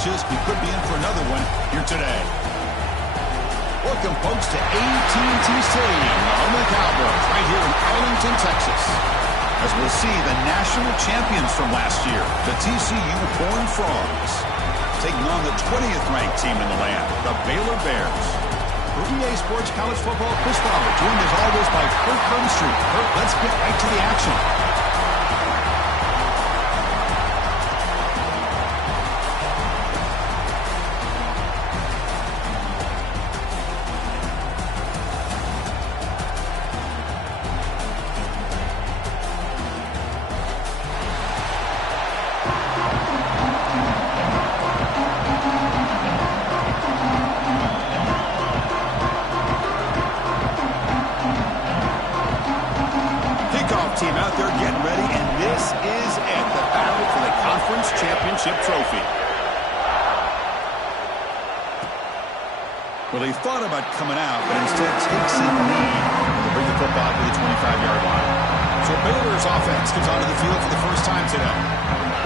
skirmishes. We could be in for another one here today. Welcome, folks, to AT&T Stadium, the home of the Cowboys, right here in Arlington, Texas. As we'll see the national champions from last year, the TCU Horned Frogs, taking on the 20th ranked team in the land, the Baylor Bears. For EA Sports College Football, Chris Fowler, joined as always by Kurt Burnstreet. Kurt, let's get right to the action. Team out there getting ready, and this is it, the battle for the conference championship trophy. Well, he thought about coming out, but instead takes a knee to bring the football to the 25-yard line. So Baylor's offense comes onto the field for the first time today.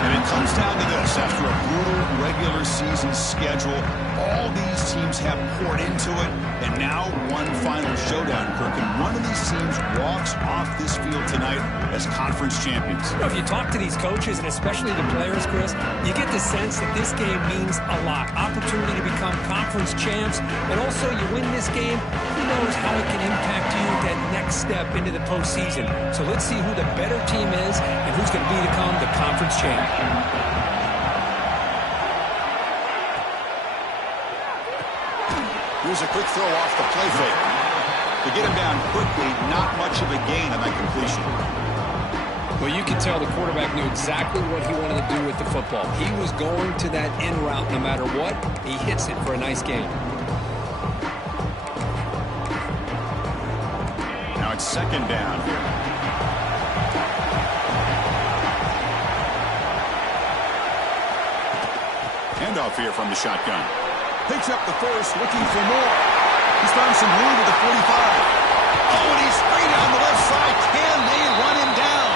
And it comes down to this. After a brutal regular season schedule, all these teams have poured into it, and now one final showdown, Kirk. And one of these teams walks off this field tonight as conference champions. You know, if you talk to these coaches, and especially the players, Chris, you get the sense that this game means a lot. Opportunity to become conference champs, and also you win this game, who knows how it can impact you that next step into the postseason. So let's see who the better team is and who's going to become the conference champ. Here's a quick throw off the play fake. To get him down quickly, not much of a gain on that completion. Well, you can tell the quarterback knew exactly what he wanted to do with the football. He was going to that in route no matter what. He hits it for a nice gain. Now it's second down here. Handoff here from the shotgun. Picks up the first, looking for more. He's found some room at the 45. Oh, and he's straight down the left side. Can they run him down?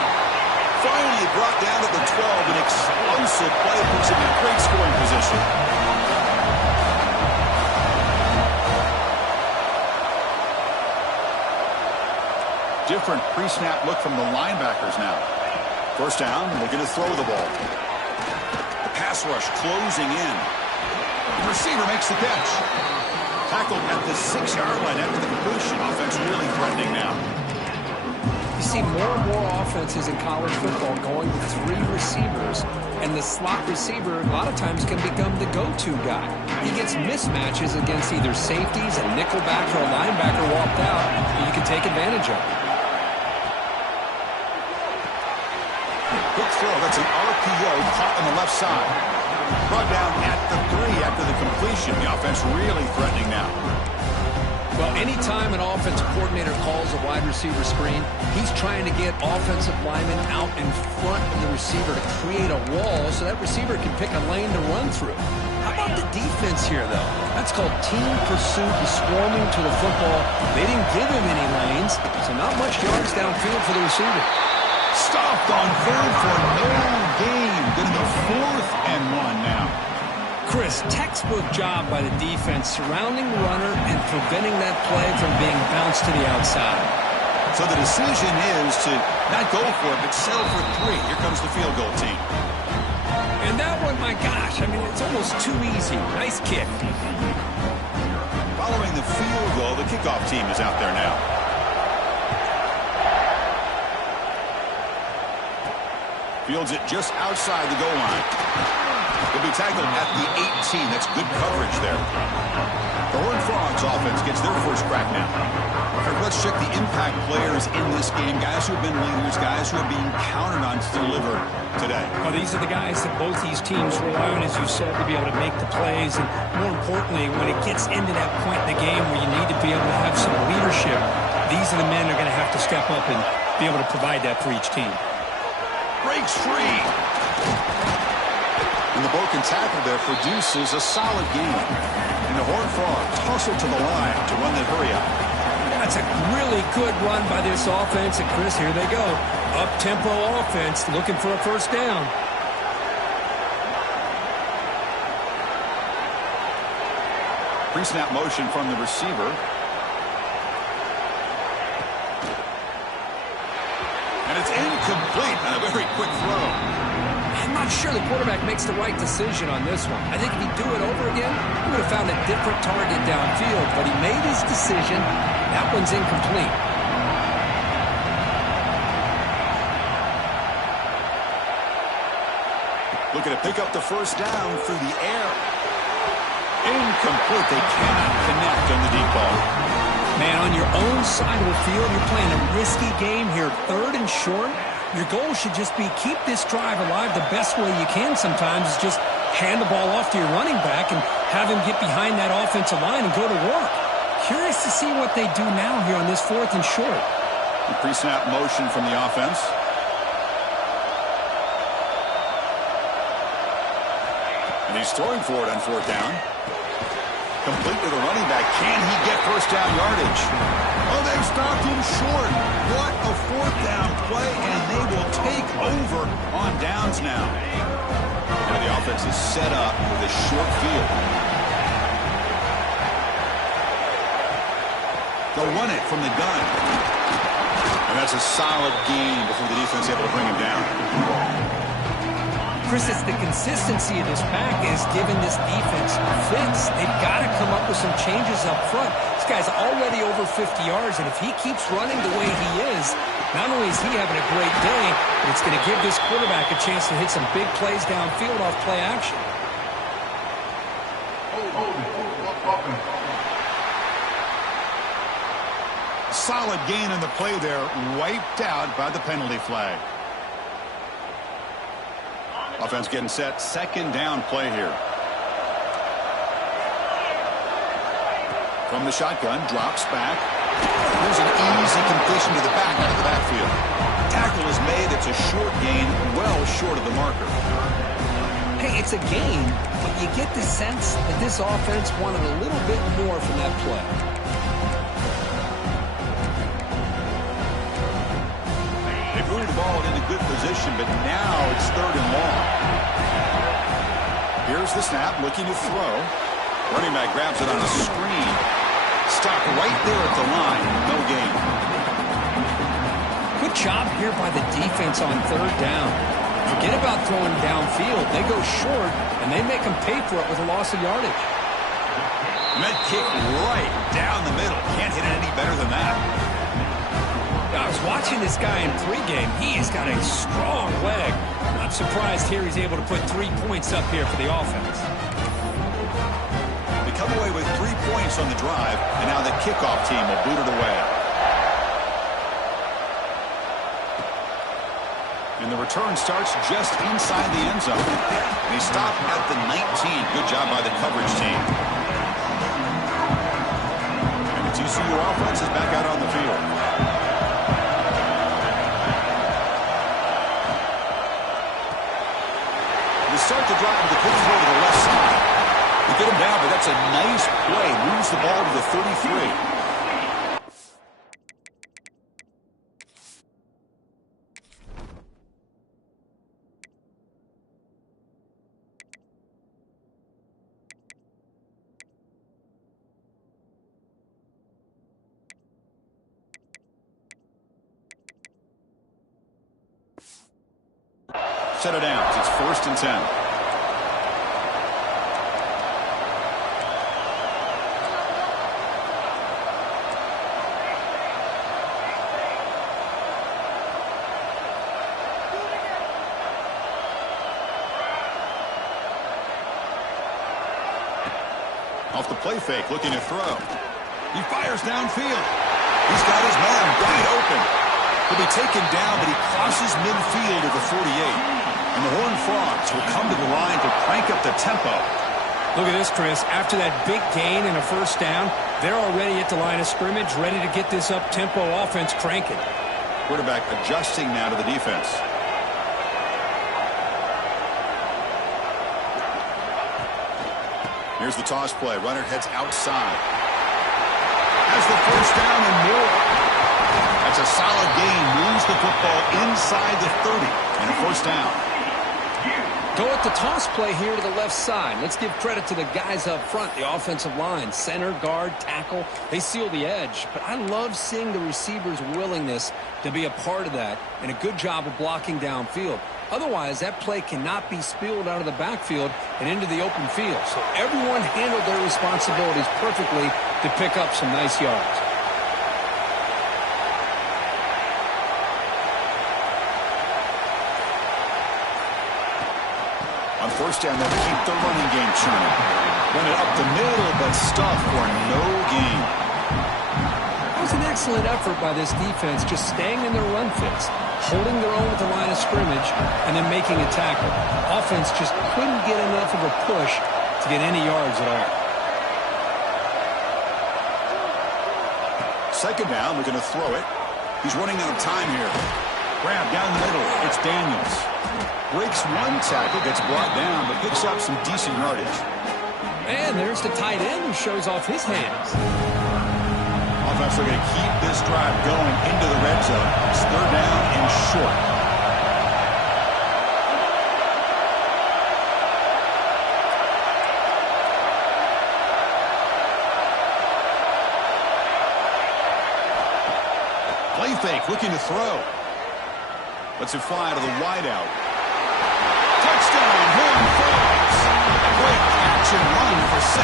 Finally brought down at the 12. An explosive play puts him in great scoring position. Different pre-snap look from the linebackers now. First down, looking to throw the ball. The pass rush closing in. The receiver makes the catch. Tackled at the 6-yard line after the completion. Offense really threatening now. You see more and more offenses in college football going with 3 receivers, and the slot receiver a lot of times can become the go-to guy. He gets mismatches against either safeties, a nickelback, or a linebacker walked out, and you can take advantage of it. Quick throw. That's an RPO caught on the left side. Brought down at the 3 after the completion. The offense really threatening now. Well, anytime an offensive coordinator calls a wide receiver screen, he's trying to get offensive linemen out in front of the receiver to create a wall so that receiver can pick a lane to run through. How about the defense here, though? That's called team pursuit and swarming to the football. They didn't give him any lanes, so not much yards downfield for the receiver. Stopped on third for no gain. Going to go 4th and 1 now. Chris, textbook job by the defense surrounding the runner and preventing that play from being bounced to the outside. So the decision is to not go for it, but settle for 3. Here comes the field goal team. And that one, my gosh, I mean, it's almost too easy. Nice kick. Following the field goal, the kickoff team is out there now. Fields it just outside the goal line. He'll be tackled at the 18. That's good coverage there. The Horned Frogs offense gets their first crack now. Let's check the impact players in this game. Guys who have been leaders, guys who are being counted on to deliver today. Well, these are the guys that both these teams rely on, as you said, to be able to make the plays. And more importantly, when it gets into that point in the game where you need to be able to have some leadership, these are the men that are going to have to step up and be able to provide that for each team. Breaks free. And the broken tackle there produces a solid gain. And the Horned Frogs hustle to the line to run the hurry up. That's a really good run by this offense. And, Chris, here they go. Up-tempo offense looking for a first down. Pre-snap motion from the receiver. And it's incomplete on a very quick throw. I'm not sure the quarterback makes the right decision on this one. I think if he'd do it over again, he would have found a different target downfield. But he made his decision. That one's incomplete. Looking to pick up the first down through the air. Incomplete. They cannot connect on the deep ball. Man, on your own side of the field, you're playing a risky game here. 3rd and short. Your goal should just be keep this drive alive the best way you can sometimes is just hand the ball off to your running back and have him get behind that offensive line and go to work. Curious to see what they do now here on this 4th and short. The pre-snap motion from the offense. And he's throwing for it on 4th down. Complete to the running back. Can he get first down yardage? Oh, they've stopped him short. What a 4th down play, and they will take over on downs now. Now the offense is set up with a short field. They'll run it from the gun. And that's a solid gain before the defense is able to bring him down. Chris, it's the consistency of this pack is giving this defense fits. They've got to come up with some changes up front. This guy's already over 50 yards, and if he keeps running the way he is, not only is he having a great day, but it's going to give this quarterback a chance to hit some big plays downfield off play action. Solid gain in the play there, wiped out by the penalty flag. Offense getting set. 2nd down play here. From the shotgun, drops back. Here's an easy completion to the back out of the backfield. Tackle is made. It's a short gain, well short of the marker. Hey, it's a gain, but you get the sense that this offense wanted a little bit more from that play. Moved the ball into good position, but now it's 3rd and long. Here's the snap, looking to throw. Running back grabs it on a screen. Stopped right there at the line. No gain. Good job here by the defense on 3rd down. Forget about throwing downfield. They go short, and they make them pay for it with a loss of yardage. And that kick right down the middle. Can't hit it any better than that. I was watching this guy in pregame. He's got a strong leg. Not surprised here he's able to put 3 points up here for the offense. They come away with 3 points on the drive, and now the kickoff team will boot it away. And the return starts just inside the end zone. And he stopped at the 19. Good job by the coverage team. And the TCU offense is back out on the field. Start the drive with a quick throw to the left side. They get him down, but that's a nice play. Moves the ball to the 33. Set it out. It's 1st and 10. Off the play fake, looking to throw. He fires downfield. He's got his man wide open. He'll be taken down, but he crosses midfield at the 48. And the Horned Frogs will come to the line to crank up the tempo. Look at this, Chris. After that big gain and a first down, they're already at the line of scrimmage, ready to get this up-tempo offense cranking. Quarterback adjusting now to the defense. Here's the toss play. Runner heads outside. Has the first down and more. That's a solid gain. Moves the football inside the 30 and a first down. Go with the toss play here to the left side. Let's give credit to the guys up front, the offensive line, center, guard, tackle. They seal the edge. But I love seeing the receiver's willingness to be a part of that and a good job of blocking downfield. Otherwise, that play cannot be spilled out of the backfield and into the open field. So everyone handled their responsibilities perfectly to pick up some nice yards. On first down, they'll keep the running game churning. Run it up the middle, but stuff for no gain. It was an excellent effort by this defense, just staying in their run fits, holding their own at the line of scrimmage, and then making a tackle. Offense just couldn't get enough of a push to get any yards at all. Second down, we're going to throw it. He's running out of time here. Grab down the middle. It's Daniels. Breaks one tackle, gets brought down, but picks up some decent yardage. And there's the tight end who shows off his hands. Offense are going to keep this drive going into the red zone. It's third down and short. Play fake, looking to throw. Lets it fly to the wideout. Touchdown, Horn Frogs. Great catch and run for 6.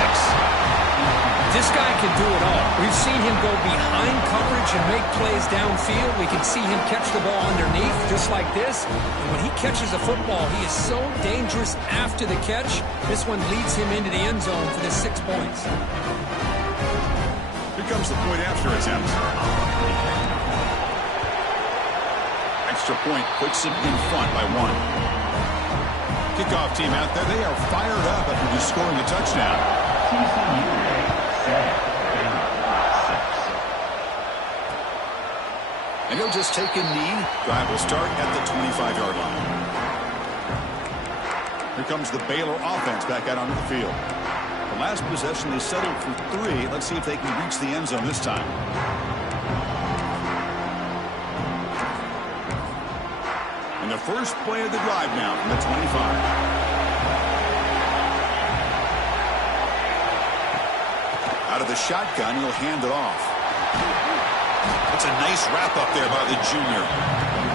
This guy can do it all. We've seen him go behind coverage and make plays downfield. We can see him catch the ball underneath just like this. And when he catches a football, he is so dangerous after the catch. This one leads him into the end zone for the 6 points. Here comes the point after attempt. Extra point puts him in front by 1. Kickoff team out there, they are fired up after just scoring a touchdown. And he'll just take a knee. Drive will start at the 25-yard line. Here comes the Baylor offense back out onto the field. The last possession, they settled for 3. Let's see if they can reach the end zone this time. And the first play of the drive now from the 25. Out of the shotgun, he'll hand it off. It's a nice wrap-up there by the junior.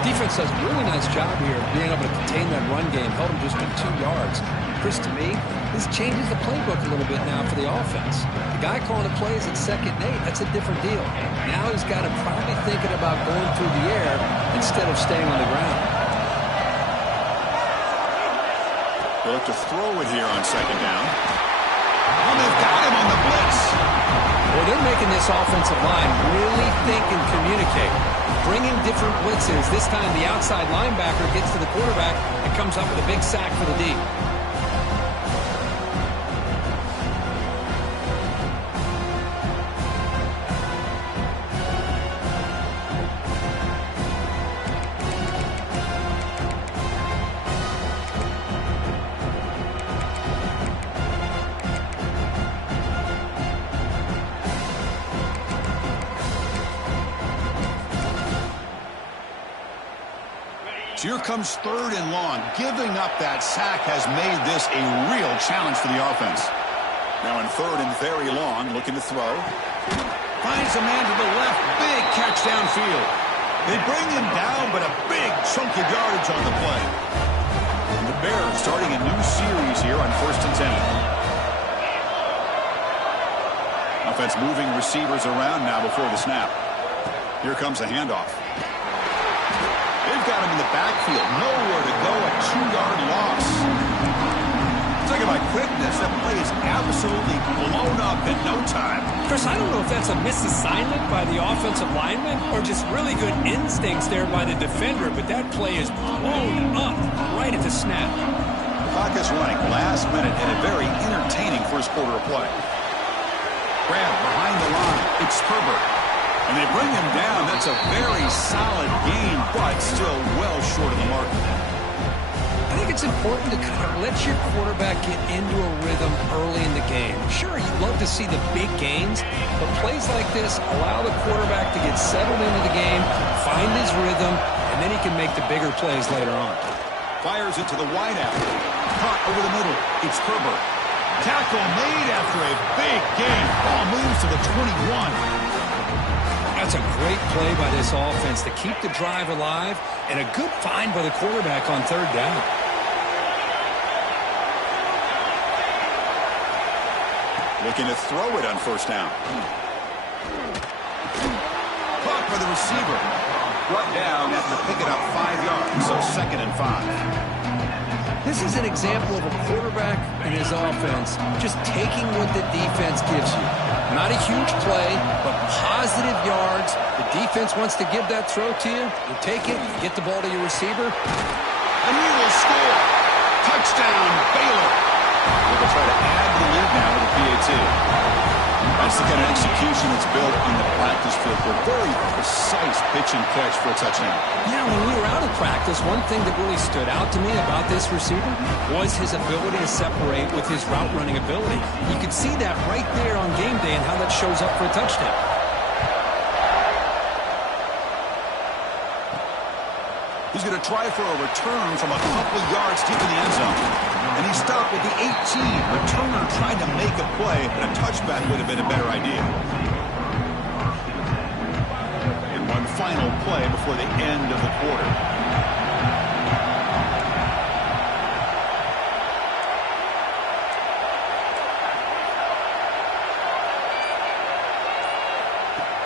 Defense does a really nice job here of being able to contain that run game. Held him just to 2 yards. Chris, to me, this changes the playbook a little bit now for the offense. The guy calling the plays at 2nd and 8, that's a different deal. Now he's got to probably thinking about going through the air instead of staying on the ground. They'll have to throw it here on 2nd down. Oh, they've got him on the blitz. Well, they're making this offensive line really think and communicate. Bringing different blitzes. This time the outside linebacker gets to the quarterback and comes up with a big sack for the D. So here comes 3rd and long. Giving up that sack has made this a real challenge for the offense. Now in 3rd and very long, looking to throw. Finds a man to the left. Big catch downfield. They bring him down, but a big chunk of yardage on the play. And the Bears starting a new series here on 1st and 10. Offense moving receivers around now before the snap. Here comes a handoff. They've got him in the backfield. Nowhere to go, a 2-yard loss. Talking about quickness, that play is absolutely blown up in no time. Chris, I don't know if that's a misassignment by the offensive lineman or just really good instincts there by the defender, but that play is blown up right at the snap. The clock is running last minute in a very entertaining first quarter of play. Grab behind the line. It's Herbert. And they bring him down. That's a very solid gain, but still well short of the mark. I think it's important to kind of let your quarterback get into a rhythm early in the game. Sure, you'd love to see the big gains, but plays like this allow the quarterback to get settled into the game, find his rhythm, and then he can make the bigger plays later on. Fires it to the wideout. caught over the middle. It's Herbert. Tackle made after a big gain. Ball moves to the 21. That's a great play by this offense to keep the drive alive, and a good find by the quarterback on third down. Looking to throw it on first down. Caught by the receiver. Brought down after picking up 5 yards, so 2nd and 5. This is an example of a quarterback and his offense just taking what the defense gives you. Not a huge play, but positive yards. The defense wants to give that throw to you. You take it, you get the ball to your receiver. And he will score. Touchdown, Baylor. They'll try to add to the lead now with a PAT. That's the kind of execution that's built on the practice field for a very precise pitch and catch for a touchdown. Yeah, when we were out of practice, one thing that really stood out to me about this receiver was his ability to separate with his route running ability. You could see that right there on game day and how that shows up for a touchdown. He's going to try for a return from a couple yards deep in the end zone. And he stopped at the 18. Returner tried to make a play, but a touchback would have been a better idea. And one final play before the end of the quarter.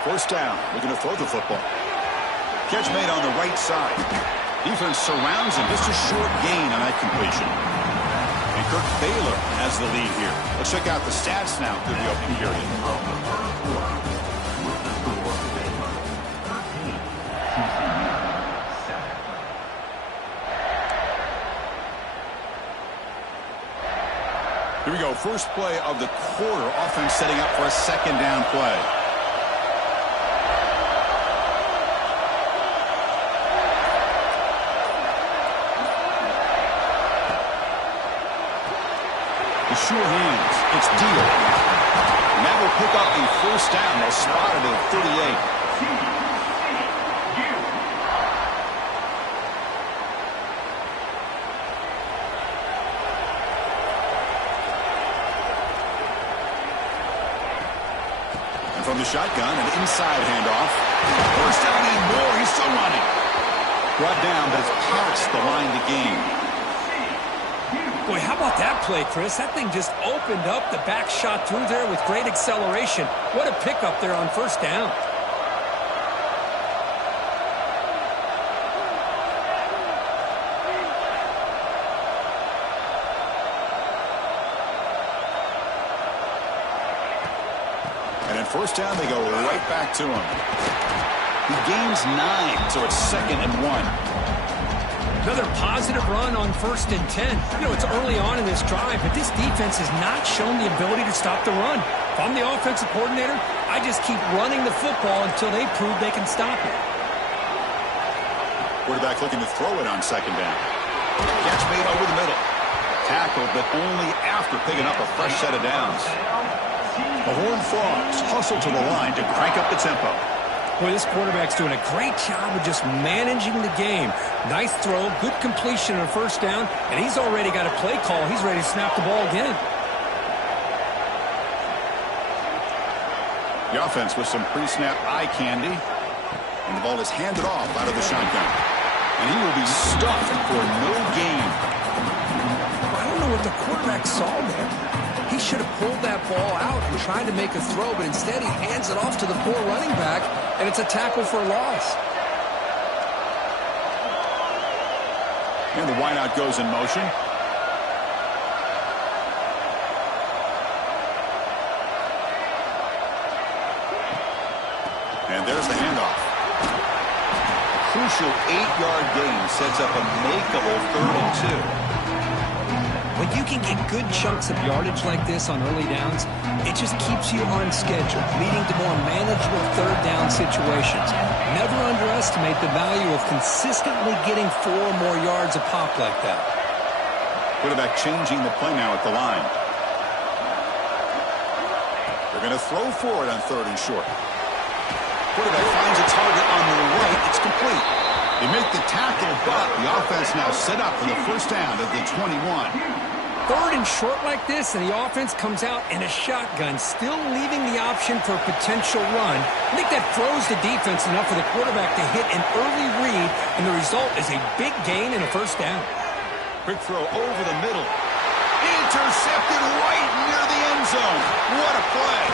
First down, looking to throw the football. Catch made on the right side. Defense surrounds him. Just a short gain on that completion. And Kirk Baylor has the lead here. Let's check out the stats now through the opening period. Here we go. First play of the quarter. Offense setting up for a 2nd down play. Sure hands. It's Deal. And that will pick up a first down. They'll spot it at 38. And from the shotgun, an inside handoff. First down and more. He's still running. Brought down, but it's past the line to gain. Boy, how about that play, Chris? That thing just opened up. The back shot through there with great acceleration. What a pickup there on first down. And at first down, they go right back to him. He gains 9, so it's 2nd and 1. Another positive run on 1st and 10. You know, it's early on in this drive, but this defense has not shown the ability to stop the run. If I'm the offensive coordinator, I just keep running the football until they prove they can stop it. Quarterback looking to throw it on 2nd down. Catch made over the middle. Tackled, but only after picking up a fresh set of downs. The Horned Frogs hustle to the line to crank up the tempo. Boy, this quarterback's doing a great job of just managing the game. Nice throw, good completion on first down, and he's already got a play call. He's ready to snap the ball again. The offense with some pre-snap eye candy. And the ball is handed off out of the shotgun. And he will be stuffed for no gain. I don't know what the quarterback saw there. He should have pulled that ball out and tried to make a throw, but instead he hands it off to the poor running back, and it's a tackle for a loss. And the wideout goes in motion. And there's the handoff. A crucial 8-yard gain sets up a makeable 3rd and 2. When you can get good chunks of yardage like this on early downs, it just keeps you on schedule, leading to more manageable 3rd down situations. Never underestimate the value of consistently getting 4 or more yards a pop like that. Quarterback changing the play now at the line. They're going to throw for it on 3rd and short. Quarterback finds a target on the right. It's complete. They make the tackle, but the offense now set up for the first down at the 21. Third and short like this, and the offense comes out in a shotgun, still leaving the option for a potential run. I think that throws the defense enough for the quarterback to hit an early read, and the result is a big gain and a first down. Quick throw over the middle. Intercepted right near the end zone. What a play.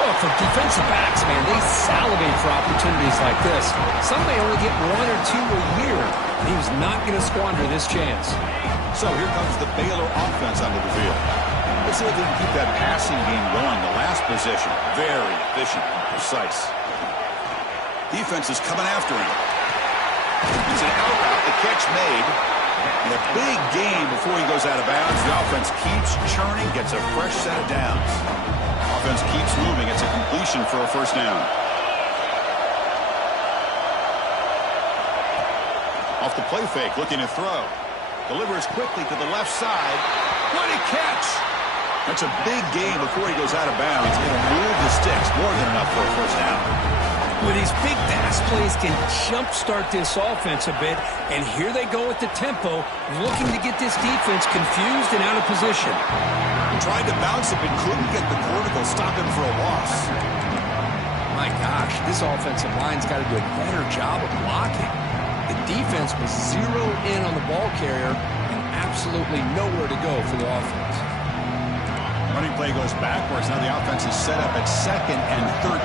Oh, for defensive backs, man, they salivate for opportunities like this. Some may only get 1 or 2 a year. He was not going to squander this chance. So here comes the Baylor offense onto the field. Let's see if they can keep that passing game going. The last possession, very efficient and precise. Defense is coming after him. It's an out route, the catch made. And a big gain before he goes out of bounds. The offense keeps churning, gets a fresh set of downs. Offense keeps moving. It's a completion for a first down. Off the play fake, looking to throw. Delivers quickly to the left side. What a catch! That's a big gain before he goes out of bounds. It'll move the sticks, more than enough for a first down. With these big pass plays can jumpstart this offense a bit, and here they go with the tempo, looking to get this defense confused and out of position. Tried to bounce it, but couldn't get the cortical, stop him for a loss. My gosh, this offensive line's got to do a better job of blocking. The defense was zeroed in on the ball carrier and absolutely nowhere to go for the offense. Running play goes backwards. Now the offense is set up at 2nd and 13.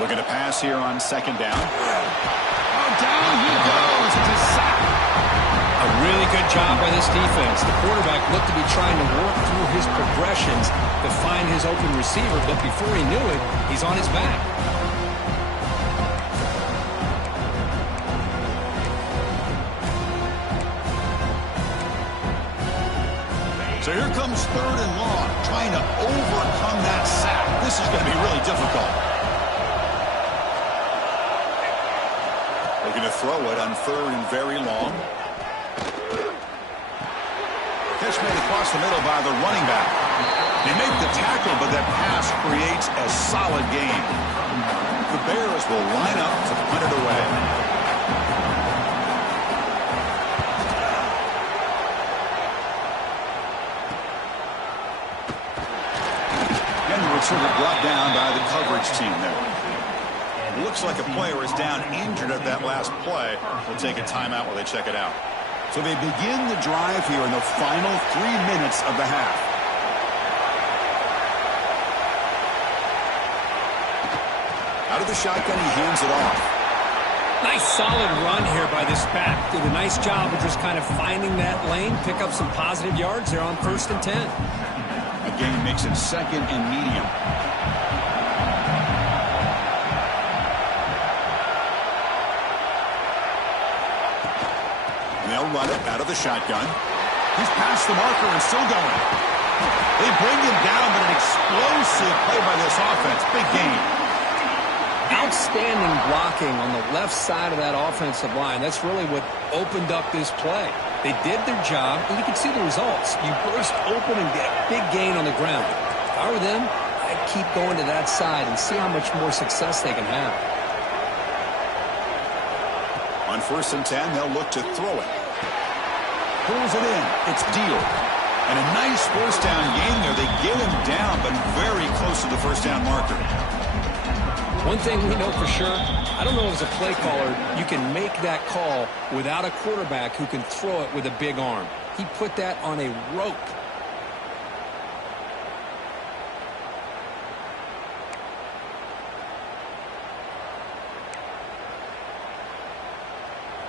Looking to pass here on 2nd down. Oh, down he goes. It's a sack. A really good job by this defense. The quarterback looked to be trying to work through his progressions to find his open receiver, but before he knew it, he's on his back. So here comes 3rd and long, trying to overcome that sack. This is going to be really difficult. Looking to throw it on 3rd and very long. Catch made across the middle by the running back. They make the tackle, but that pass creates a solid gain. The Bears will line up to punt it away. Sort of brought down by the coverage team there. Looks like a player is down injured at that last play. We'll take a timeout while they check it out. So they begin the drive here in the final 3 minutes of the half. Out of the shotgun, he hands it off. Nice solid run here by this back. Did a nice job of just kind of finding that lane, pick up some positive yards there on 1st and 10. Again, makes it 2nd and medium. And they'll run it out of the shotgun. He's past the marker and still going. They bring him down, but an explosive play by this offense. Big gain. Outstanding blocking on the left side of that offensive line. That's really what opened up this play. They did their job, and you can see the results. You burst open and get a big gain on the ground. If I were them, I'd keep going to that side and see how much more success they can have. On 1st and 10, they'll look to throw it. Pulls it in. It's Deal. And a nice first down gain there. They get him down, but very close to the first down marker. One thing we know for sure, I don't know as a play caller, you can make that call without a quarterback who can throw it with a big arm. He put that on a rope.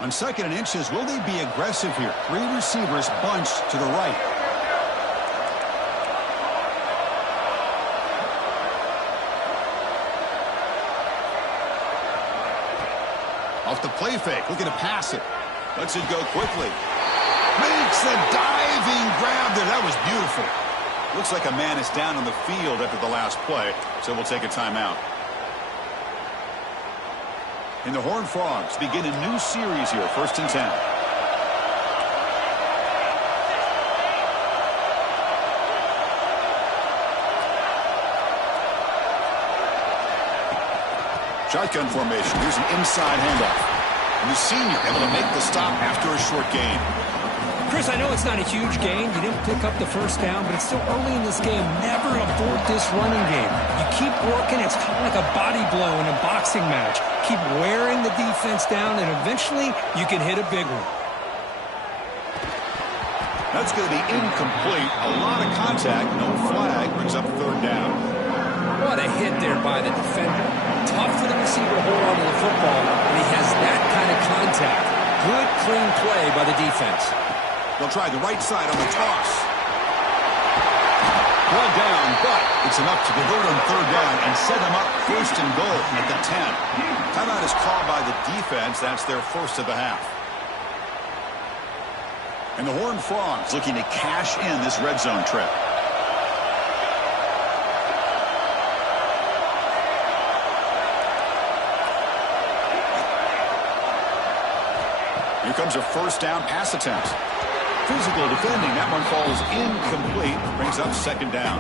On 2nd and inches, will they be aggressive here? 3 receivers bunched to the right. Off the play fake, looking to pass it. Lets it go quickly. Makes the diving grab there. That was beautiful. Looks like a man is down on the field after the last play, so we'll take a timeout. And the Horned Frogs begin a new series here, 1st and 10. Shotgun formation. Here's an inside handoff. And the senior able to make the stop after a short gain. Chris, I know it's not a huge gain. You didn't pick up the first down, but it's still early in this game. Never abort this running game. You keep working. It's kind of like a body blow in a boxing match. Keep wearing the defense down, and eventually you can hit a big one. That's going to be incomplete. A lot of contact. No flag. Brings up third down. What a hit there by the defender. Tough for the receiver to hold on to the football when he has that kind of contact. Good, clean play by the defense. They'll try the right side on the toss. Well down, but it's enough to convert on third down and set them up first and goal at the 10. Timeout is called by the defense. That's their first of the half. And the Horned Frogs looking to cash in this red zone trip. Here comes a first down pass attempt. Physical defending. That one falls incomplete. Brings up second down.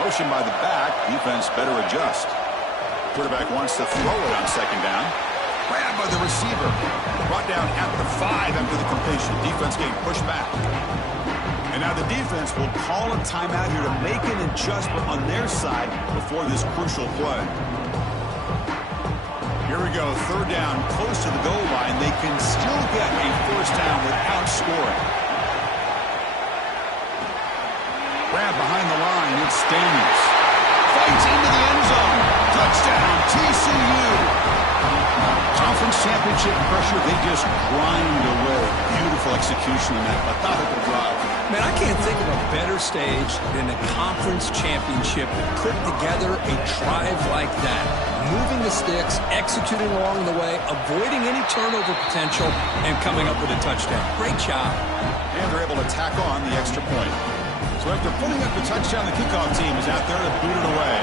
Motion by the back. Defense better adjust. Quarterback wants to throw it on second down. Grabbed by the receiver. Brought down at the 5 after the completion. Defense getting pushed back. And now the defense will call a timeout here to make an adjustment on their side before this crucial play. Here we go. Third down, close to the goal line. They can still get a first down without scoring. Grab behind the line. It's Daniels. Fights into the end zone. Touchdown, TCU. Conference championship pressure. They just grind away. Beautiful execution in that methodical drive. Man, I can't think of a better stage than a conference championship to put together a drive like that. Moving the sticks, executing along the way, avoiding any turnover potential, and coming up with a touchdown. Great job. And they're able to tack on the extra point. So after putting up the touchdown, the kickoff team is out there to boot it away.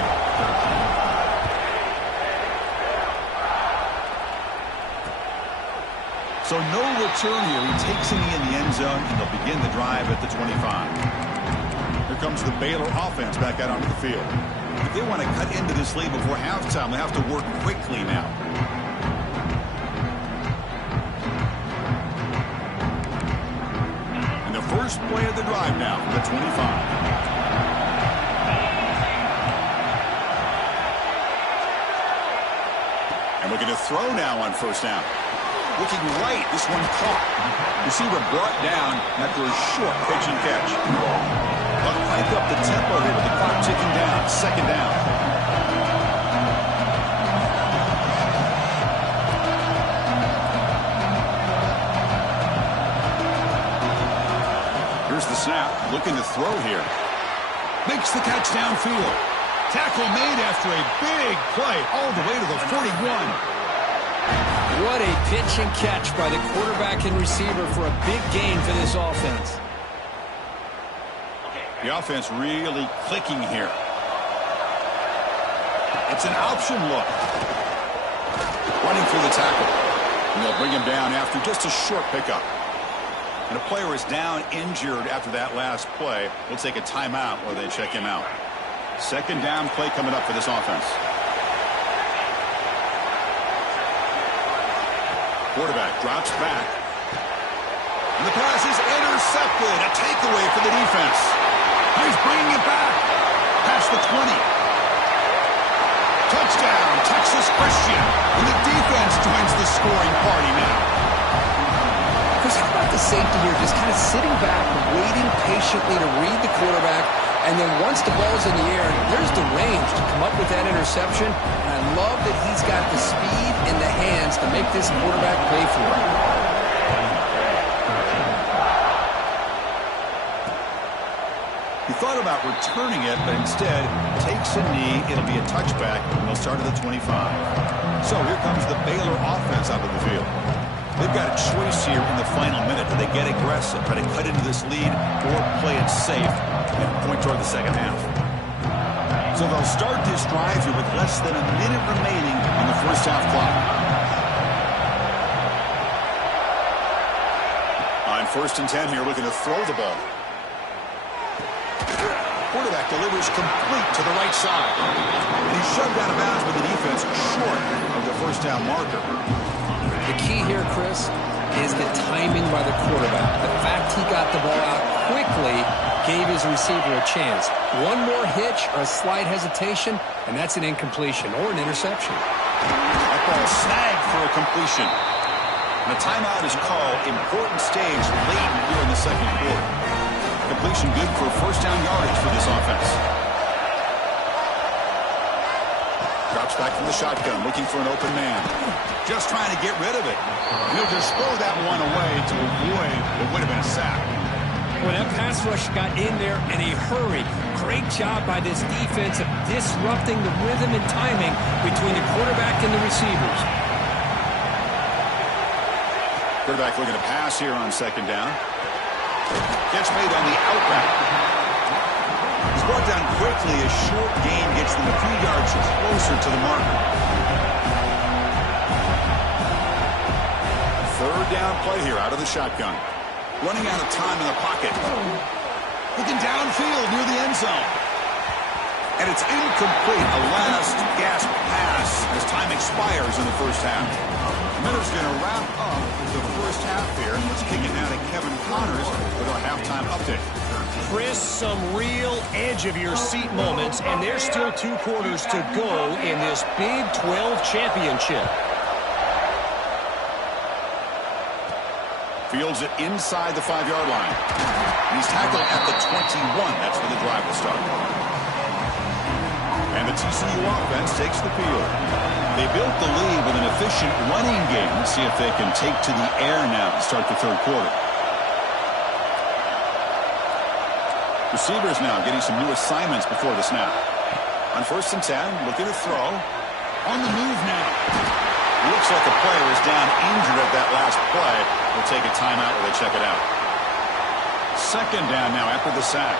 So no return here. He takes it in the end zone, and they'll begin the drive at the 25. Here comes the Baylor offense back out onto the field. If they want to cut into this lead before halftime, they have to work quickly now. And the first play of the drive now from the 25. And looking to throw now on first down. Looking right, this one caught. Receiver brought down after a short pitch and catch. But crank up the tempo here with the clock ticking down. Second down. Here's the snap. Looking to throw here. Makes the catch downfield. Tackle made after a big play all the way to the 41. What a pitch and catch by the quarterback and receiver for a big gain for this offense. The offense really clicking here. It's an option look. Running through the tackle. And they'll bring him down after just a short pickup. And a player is down injured after that last play. We'll take a timeout while they check him out. Second down play coming up for this offense. Quarterback drops back. And the pass is intercepted. A takeaway for the defense. He's bringing it back. Past the 20. Touchdown, Texas Christian. And the defense joins the scoring party now. Chris, how about the safety here? Just kind of sitting back, waiting patiently to read the quarterback. And then once the ball's in the air, there's the range to come up with that interception. And I love that he's got the speed in the hands to make this quarterback pay for it. He thought about returning it, but instead takes a knee. It'll be a touchback, and they'll start at the 25. So here comes the Baylor offense onto the field. They've got a choice here in the final minute. Do they get aggressive, try to cut into this lead, or play it safe and point toward the second half? So they'll start this drive here with less than a minute remaining on the first half clock. 1st and 10 here, looking to throw the ball. Quarterback delivers complete to the right side. And he's shoved out of bounds with the defense short of the first down marker. The key here, Chris, is the timing by the quarterback. The fact he got the ball out quickly gave his receiver a chance. One more hitch or a slight hesitation, and that's an incompletion or an interception. That ball snagged for a completion. And the timeout is called. Important stage late here in the second quarter. Completion good for first down yardage for this offense. Drops back from the shotgun, looking for an open man. Just trying to get rid of it. And he'll just throw that one away to avoid what would have been a sack. Well, that pass rush got in there in a hurry. Great job by this defense of disrupting the rhythm and timing between the quarterback and the receivers. Quarterback looking to pass here on 2nd down. Catch made on the out route. He's brought down quickly. A short gain gets them a few yards closer to the marker. 3rd down play here out of the shotgun. Running out of time in the pocket. Looking downfield near the end zone. And it's incomplete. A last gasp pass as time expires in the first half. Miller's going to wrap up the first half here. Let's kick it now to Kevin Connors with our halftime update. Chris, some real edge-of-your-seat moments, and there's still 2 quarters to go in this Big 12 championship. Fields it inside the 5-yard line. And he's tackled at the 21. That's where the drive will start. And the TCU offense takes the field. They built the lead with an efficient running game. Let's see if they can take to the air now to start the 3rd quarter. Receivers now getting some new assignments before the snap. On 1st and 10, looking to throw. On the move now. Looks like the player is down injured at that last play. We'll take a timeout while they check it out. 2nd down now after the sack.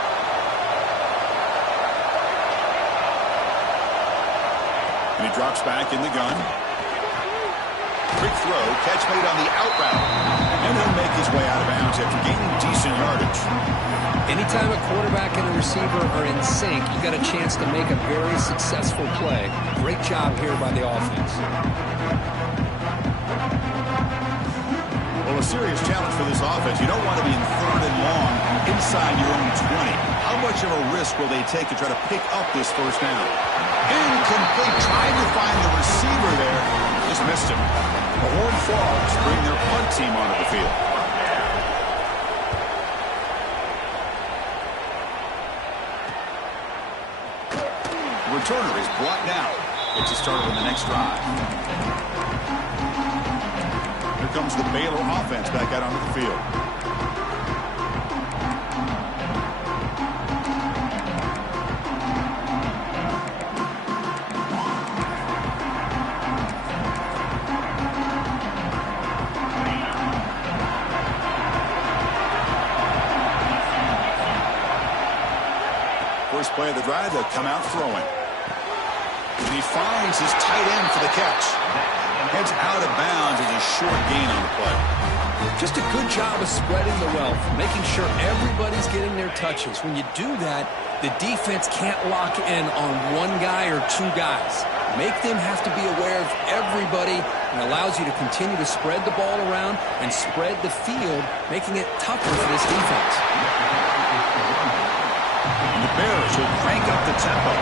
And he drops back in the gun. Quick throw, catch made on the out route. And he'll make his way out of bounds after gaining decent yardage. Anytime a quarterback and a receiver are in sync, you got a chance to make a very successful play. Great job here by the offense. Well, a serious challenge for this offense. You don't want to be in 3rd and long inside your own 20. How much of a risk will they take to try to pick up this first down? Incomplete, trying to find the receiver there. Just missed him. The Horned Frogs bring their punt team onto the field. The returner is brought down. Gets us started on the next drive. Here comes the Baylor offense back out onto the field. First play of the drive, they'll come out throwing. And he finds his tight end for the catch. Heads out of bounds as a short gain on the play. Just a good job of spreading the wealth, making sure everybody's getting their touches. When you do that, the defense can't lock in on one guy or 2 guys. Make them have to be aware of everybody, and allows you to continue to spread the ball around and spread the field, making it tougher for this defense. And the Bears will crank up the tempo.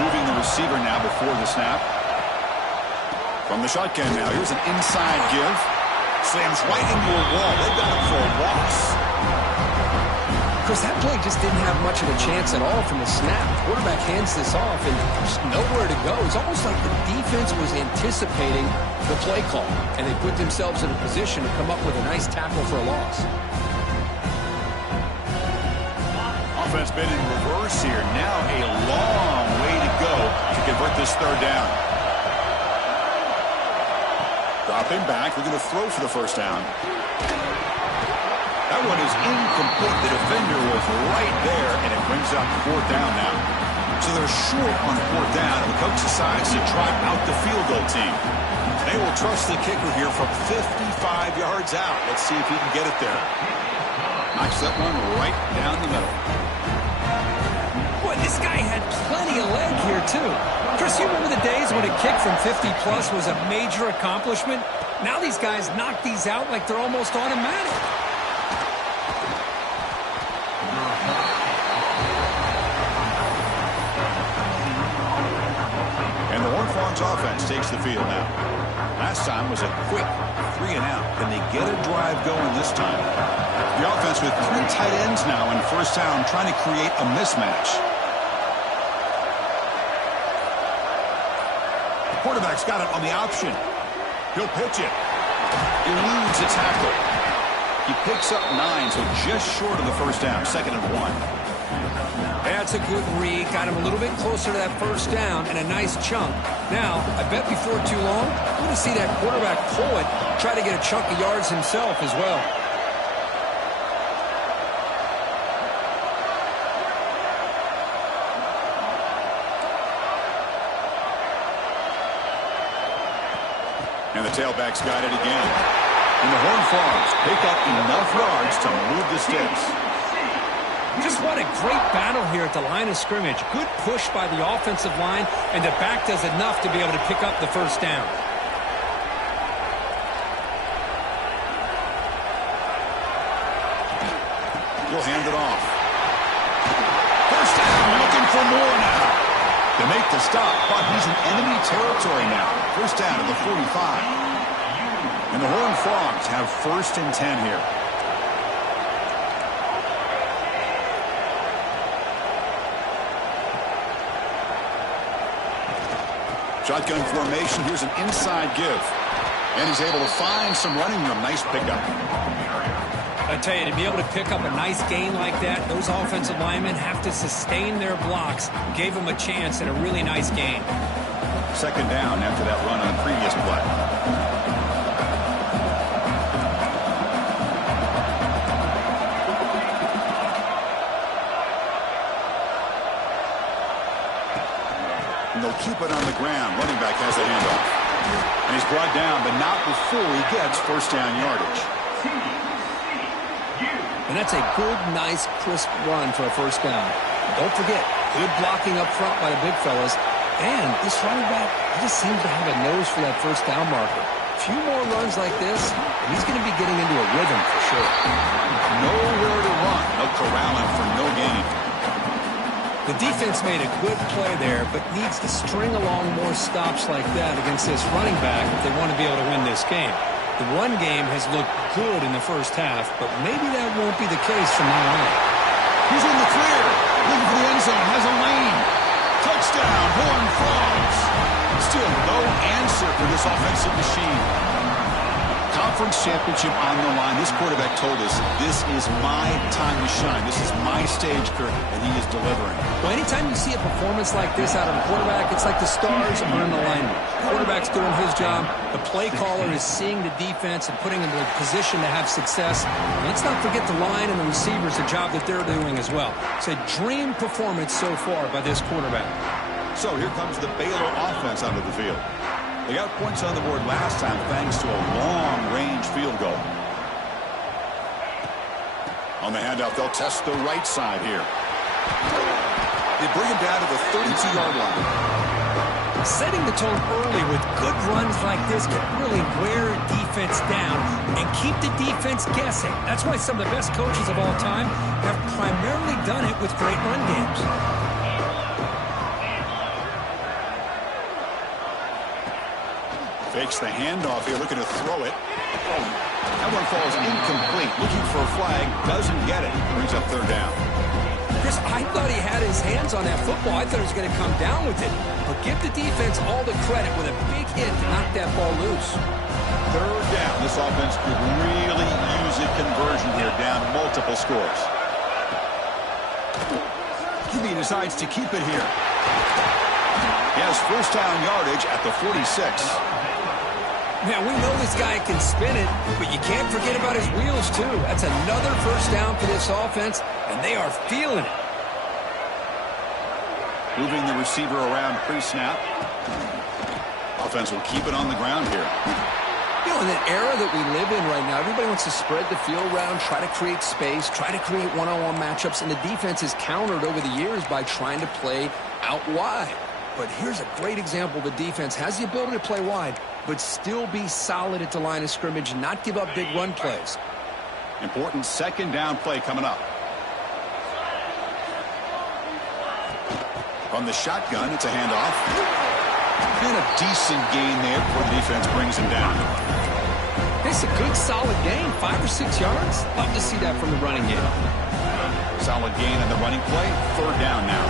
Moving the receiver now before the snap. From the shotgun now. Here's an inside give. Slams right into a wall. They've got him for a loss. Chris, that play just didn't have much of a chance at all from the snap. Quarterback hands this off and there's nowhere to go. It's almost like the defense was anticipating the play call, and they put themselves in a position to come up with a nice tackle for a loss. Offense been in reverse here. Now a long way to go to convert this 3rd down. Dropping back. We're going to throw for the first down. That one is incomplete. The defender was right there, and it brings up 4th down now. So they're short on 4th down, and the coach decides to try out the field goal team. They will trust the kicker here from 55 yards out. Let's see if he can get it there. Knocks that one right down the middle. Boy, this guy had plenty of leg here, too. Chris, you remember the days when a kick from 50-plus was a major accomplishment? Now these guys knock these out like they're almost automatic. And the Horned Frogs offense takes the field now. Last time was a quick 3 and out. Can they get a drive going this time? The offense with 3 tight ends now in first down, trying to create a mismatch. The quarterback's got it on the option. He'll pitch it. Eludes a tackle. He picks up 9, so just short of the first down. 2nd and 1. That's a good read. Got him a little bit closer to that first down and a nice chunk. Now, I bet before too long, we're going to see that quarterback pull it, try to get a chunk of yards himself as well. And the tailback's got it again. And the Horned Frogs pick up enough yards to move the sticks. Just what a great battle here at the line of scrimmage. Good push by the offensive line, and the back does enough to be able to pick up the first down. He'll hand it off. First down, looking for more now. They make the stop, but he's in enemy territory now. First down to the 45. And the Horned Frogs have 1st and 10 here. Shotgun formation. Here's an inside give. And he's able to find some running room. Nice pickup. I tell you, to be able to pick up a nice gain like that, those offensive linemen have to sustain their blocks. Gave them a chance and a really nice gain. 2nd down after that run on the previous play. And they'll keep it on the ground. Running back has the handoff. And he's brought down, but not before he gets first down yardage. And that's a good, nice, crisp run for a first down. Don't forget, good blocking up front by the big fellas. And this running back, he just seems to have a nose for that first down marker. A few more runs like this, and he's going to be getting into a rhythm for sure. Nowhere to run. They'll corral him for no gain. The defense made a good play there, but needs to string along more stops like that against this running back if they want to be able to win this game. The run game has looked good in the first half, but maybe that won't be the case from now on. He's in the clear. Looking for the end zone. Has a lane. Touchdown, Horned Frogs. Still no answer for this offensive machine. Conference championship on the line. This quarterback told us, this is my time to shine. This is my stage, Kirk, and he is delivering. Well, anytime you see a performance like this out of a quarterback, it's like the stars are in alignment. The quarterback's doing his job. The play caller is seeing the defense and putting them in a position to have success. And let's not forget the line and the receivers, the job that they're doing as well. It's a dream performance so far by this quarterback. So here comes the Baylor offense onto the field. They got points on the board last time thanks to a long-range field goal. On the handoff, they'll test the right side here. They bring him down to the 32-yard line. Setting the tone early with good runs like this can really wear defense down and keep the defense guessing. That's why some of the best coaches of all time have primarily done it with great run games. Fakes the handoff here, looking to throw it. That one falls incomplete. Looking for a flag, doesn't get it. Brings up 3rd down. Chris, I thought he had his hands on that football. I thought he was going to come down with it. But give the defense all the credit with a big hit to knock that ball loose. 3rd down. This offense could really use a conversion here, down multiple scores. QB decides to keep it here. He has first down yardage at the 46. Now, we know this guy can spin it, but you can't forget about his wheels, too. That's another first down for this offense, and they are feeling it. Moving the receiver around pre-snap. Offense will keep it on the ground here. You know, in the era that we live in right now, everybody wants to spread the field around, try to create space, try to create one-on-one matchups, and the defense is countered over the years by trying to play out wide. But here's a great example. The defense has the ability to play wide, but still be solid at the line of scrimmage, not give up big run plays. Important second down play coming up. From the shotgun, it's a handoff. And a decent gain there before the defense brings him down. It's a good, solid gain, 5 or 6 yards. Love to see that from the running game. Solid gain on the running play. Third down now.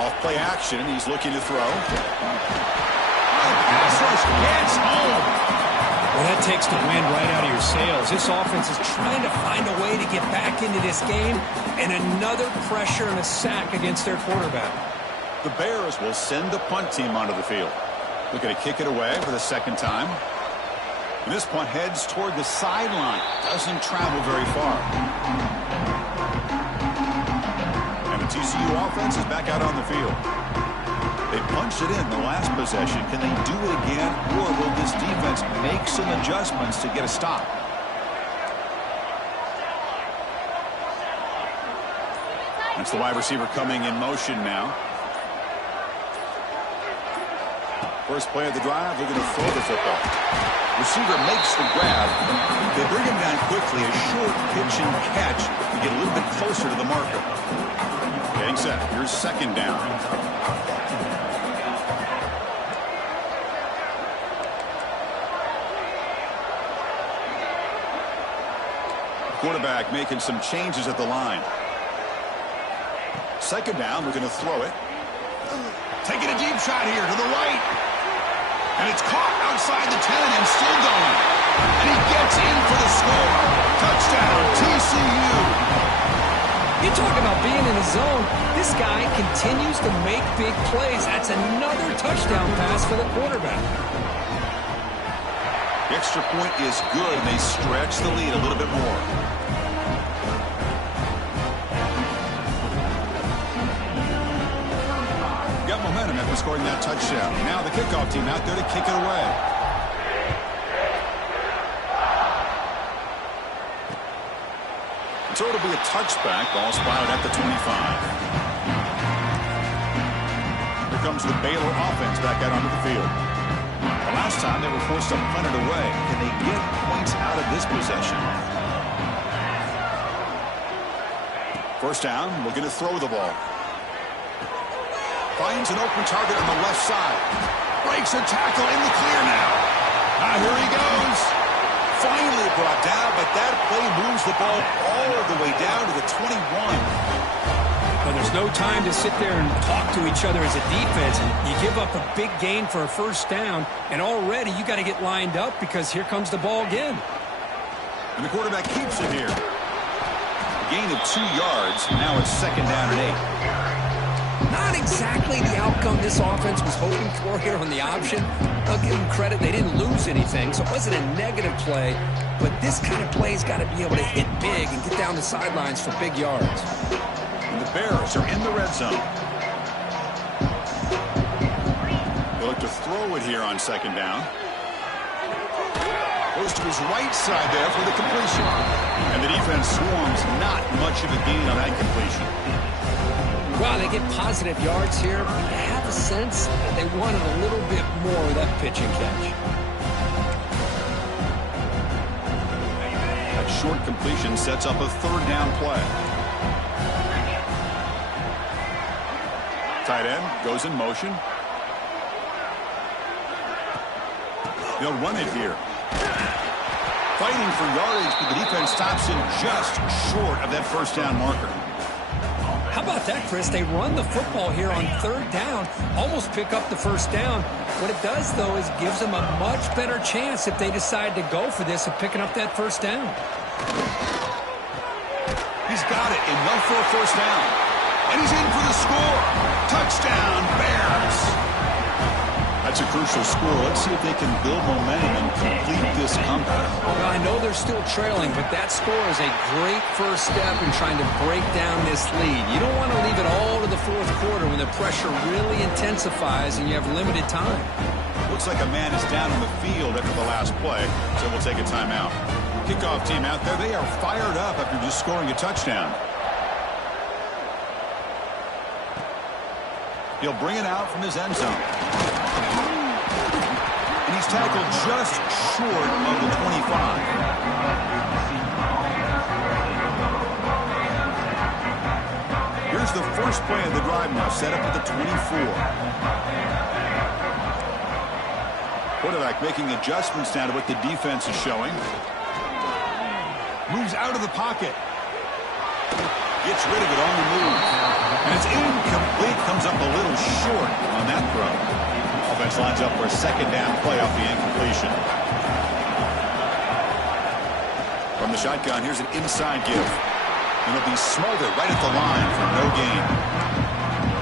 Off play action, he's looking to throw. Pass rush gets home. Well, that takes the wind right out of your sails. This offense is trying to find a way to get back into this game, and another pressure and a sack against their quarterback. The Bears will send the punt team onto the field. Looking to kick it away for the second time. And this punt heads toward the sideline. Doesn't travel very far. And the TCU offense is back out on the field. They punched it in the last possession. Can they do it again, or will this defense make some adjustments to get a stop? That's the wide receiver coming in motion now. First play of the drive, they're going to throw the football. Receiver makes the grab. They bring him down quickly. A short pitch and catch to get a little bit closer to the marker. Getting set. Here's second down. Quarterback making some changes at the line. Second down, we're going to throw it. Taking a deep shot here to the right. And it's caught outside the 10 and still going. And he gets in for the score. Touchdown, TCU. You talk about being in the zone. This guy continues to make big plays. That's another touchdown pass for the quarterback. The extra point is good, and they stretch the lead a little bit more. Got momentum after scoring that touchdown. Now the kickoff team out there to kick it away. So it'll be a touchback. Ball spotted at the 25. Here comes the Baylor offense back out onto the field. The last time they were forced to punt it away. Can they get points out of this possession? First down, looking to throw the ball. Finds an open target on the left side. Breaks a tackle in the clear now. Here he goes. Finally brought down, but that play moves the ball all the way down to the 21. Well, there's no time to sit there and talk to each other as a defense. You give up a big gain for a first down, and already you got to get lined up because here comes the ball again. And the quarterback keeps it here. A gain of 2 yards. Now it's second down and 8. Not exactly the outcome this offense was hoping for here on the option. I'll give them credit. They didn't lose anything, so it wasn't a negative play. But this kind of play's got to be able to hit big and get down the sidelines for big yards. And the Bears are in the red zone. They look to throw it here on second down. Goes to his right side there for the completion. And the defense swarms. Not much of a gain on that completion. Well, they get positive yards here, but I have a sense that they wanted a little bit more of that pitch and catch. That short completion sets up a third down play. Tight end goes in motion. They'll run it here. Fighting for yardage, but the defense stops him just short of that first down marker. How about that, Chris? They run the football here on third down, almost pick up the first down. What it does, though, is gives them a much better chance if they decide to go for this of picking up that first down. He's got it. Enough for a first down. And he's in for the score. Touchdown, Bears. That's a crucial score. Let's see if they can build momentum and complete this comeback. Well, I know they're they're still trailing, but that score is a great first step in trying to break down this lead. You don't want to leave it all to the fourth quarter when the pressure really intensifies and you have limited time. Looks like a man is down on the field after the last play, so we'll take a timeout. Kickoff team out there, they are fired up after just scoring a touchdown. He'll bring it out from his end zone. And he's tackled just short of the 25. Here's the first play of the drive now, set up at the 24. Quarterback making adjustments now to what the defense is showing. Moves out of the pocket. Gets rid of it on the move. And it's incomplete. Comes up a little short on that throw. Offense lines up for a second down play off the incompletion. From the shotgun, here's an inside give. And it'll be smothered right at the line for no gain.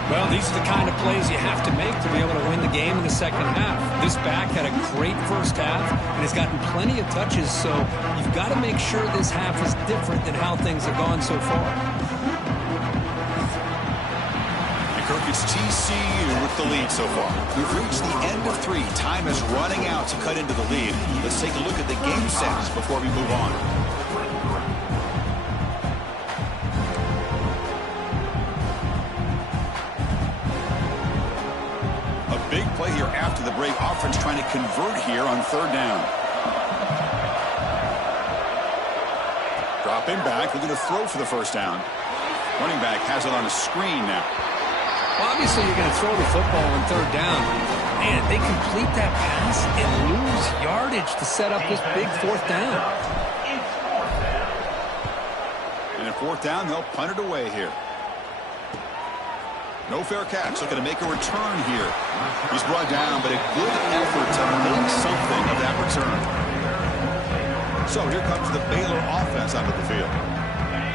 Well, these are the kind of plays you have to make to be able to win the game in the second half. This back had a great first half and has gotten plenty of touches, so you've got to make sure this half is different than how things have gone so far. And Kirk, it's TCU with the lead so far. We've reached the end of 3. Time is running out to cut into the lead. Let's take a look at the game stats before we move on. Big play here after the break. Offense trying to convert here on third down. Dropping back, looking to throw for the first down. Running back has it on a screen now. Well, obviously you're going to throw the football on third down. Man, they complete that pass and lose yardage to set up this big fourth down. And at fourth down, they'll punt it away here. No fair catch, looking to make a return here. He's brought down, but a good effort to make something of that return. So here comes the Baylor offense onto the field.